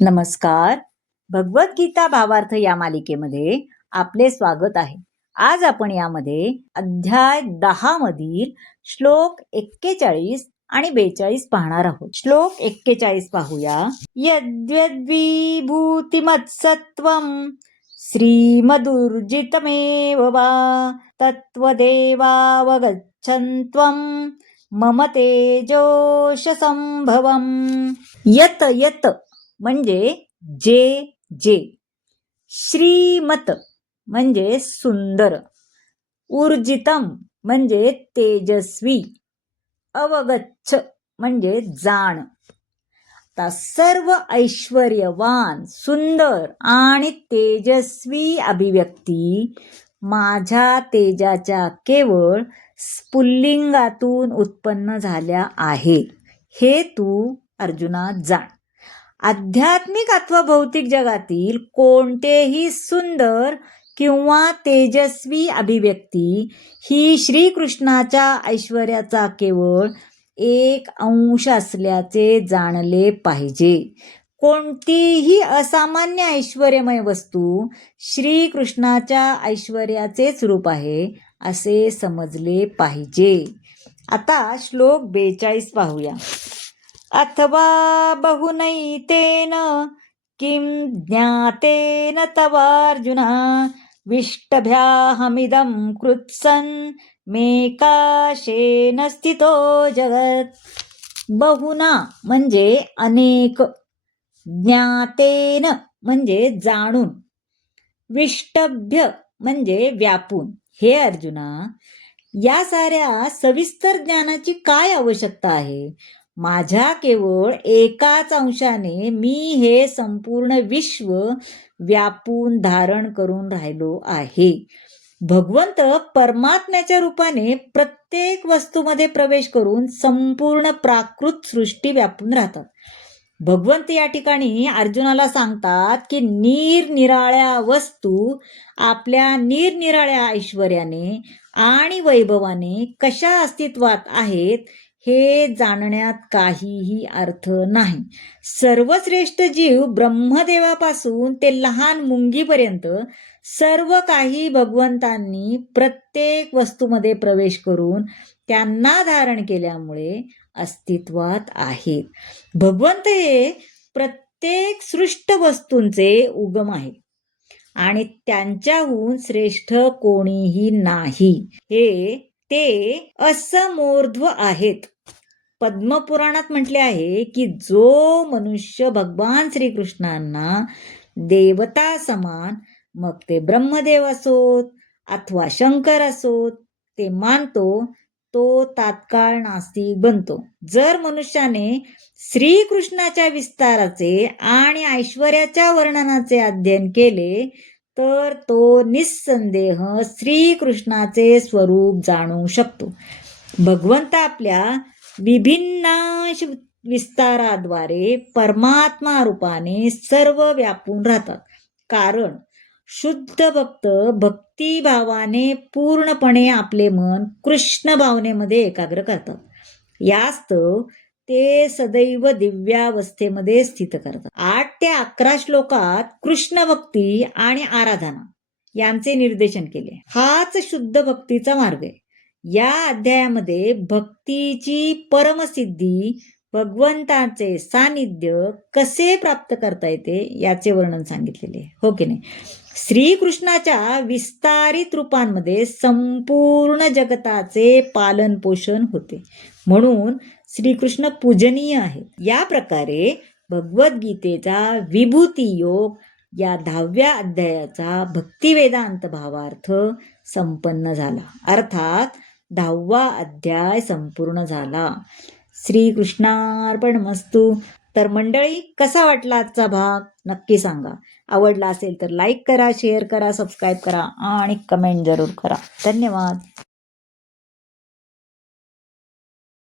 नमस्कार. भगवद्गीता भावार्थ या मालिकेमध्ये आपले स्वागत आहे. आज आपण यामध्ये अध्याय 10 मधील श्लोक 41 आणि 42 पाहणार आहोत. श्लोक 41 पाहूया. यद्यद्विभूतिमत्सत्वं श्रीमदुर्जितमेव वा तत्त्वदेवावगच्छन्त्वं मम तेजोश संभवम्. यत यत म्हणजे जे जे, श्रीमत म्हणजे सुंदर, ऊर्जितम म्हणजे तेजस्वी, अवगच्छ म्हणजे जाण. आता सर्व ऐश्वर्यवान, सुंदर आणि तेजस्वी अभिव्यक्ती माझ्या तेजाच्या केवळ स्फुल्लिंगातून उत्पन्न झाल्या आहेत, हे तू अर्जुना जाण. आध्यात्मिक अथवा भौतिक जगातील कोणतेही सुंदर किंवा तेजस्वी अभिव्यक्ती ही श्रीकृष्णाच्या ऐश्वर्याचा केवळ एक अंश असल्याचे जाणले पाहिजे. कोणतीही असामान्य ऐश्वर्यमय वस्तू श्रीकृष्णाच्या ऐश्वर्याचेच रूप आहे असे समजले पाहिजे. आता श्लोक 42 पाहूया. अथवा बहुनैतेन किं ज्ञातेन तवार्जुना विष्टभ्याहमिदं कृत्सन् मेकाशेन स्थितो जगत्. बहुना म्हणजे अनेक, ज्ञातेन म्हणजे जाणून, विष्टभ्य म्हणजे व्यापून. हे अर्जुना, या साऱ्या सविस्तर ज्ञानाची काय आवश्यकता आहे? माझ्या केवळ एकाच अंशाने मी हे संपूर्ण विश्व व्यापून धारण करून राहिलो आहे. भगवंत परमात्म्याच्या रूपाने प्रत्येक वस्तूमध्ये प्रवेश करून संपूर्ण प्राकृत सृष्टी व्यापून राहतात. भगवंत या ठिकाणी अर्जुनाला सांगतात की निरनिराळ्या वस्तू आपल्या निरनिराळ्या ऐश्वर्याने आणि वैभवाने कशा अस्तित्वात आहेत हे जाणण्यात काहीही अर्थ नाही. सर्वश्रेष्ठ जीव ब्रह्मदेवापासून ते लहान मुंगीपर्यंत सर्व काही भगवंतांनी प्रत्येक वस्तूमध्ये प्रवेश करून त्यांना धारण केल्यामुळे अस्तित्वात आहेत. भगवंत हे प्रत्येक सृष्ट वस्तूंचे उगम आहे आणि त्यांच्याहून श्रेष्ठ कोणीही नाही. हे ते असमोर्ध्व आहेत. पद्मपुराणात म्हटले आहे की जो मनुष्य भगवान श्रीकृष्णांना देवता समान, मग ते ब्रह्मदेव असोत अथवा शंकर असोत, ते मानतो तो तात्काळ नास्तिक बनतो. जर मनुष्याने श्रीकृष्णाच्या विस्ताराचे आणि ऐश्वर्याच्या वर्णनाचे अध्ययन केले तर तो निस्संदेह श्रीकृष्णाचे स्वरूप जाणू शकतो. भगवंत आपल्या विभिन्नांश विस्ताराद्वारे परमात्मा रूपाने सर्व व्यापून राहतात. कारण शुद्ध भक्त भक्तिभावाने पूर्णपणे आपले मन कृष्ण भावनेमध्ये एकाग्र करतात. यास्तव ते सदैव दिव्यावस्थेमध्ये स्थित करतात. 8 ते 11 श्लोकात कृष्ण भक्ती आणि आराधना यांचे निर्देशन केले. हाच शुद्ध भक्तीचा मार्ग आहे. या अध्यायामध्ये भक्तीची परमसिद्धी, भगवंताचे सानिध्य कसे प्राप्त करता येते याचे वर्णन सांगितलेले आहे, हो की नाही? श्रीकृष्णाच्या विस्तारित रूपांमध्ये संपूर्ण जगताचे पालन पोषण होते, म्हणून श्रीकृष्ण पूजनीय आहेत. या प्रकारे भगवद्गीतेचा विभूती योग या 10व्या अध्यायाचा भक्तिवेदांत भावार्थ संपन्न झाला. अर्थात 10वा अध्याय संपूर्ण झाला. श्रीकृष्णार्पणमस्तु. तर मंडळी, कसा वाटला आजचा भाग नक्की सांगा. आवडला असेल तर लाईक करा, शेअर करा, सबस्क्राईब करा आणि कमेंट जरूर करा. धन्यवाद.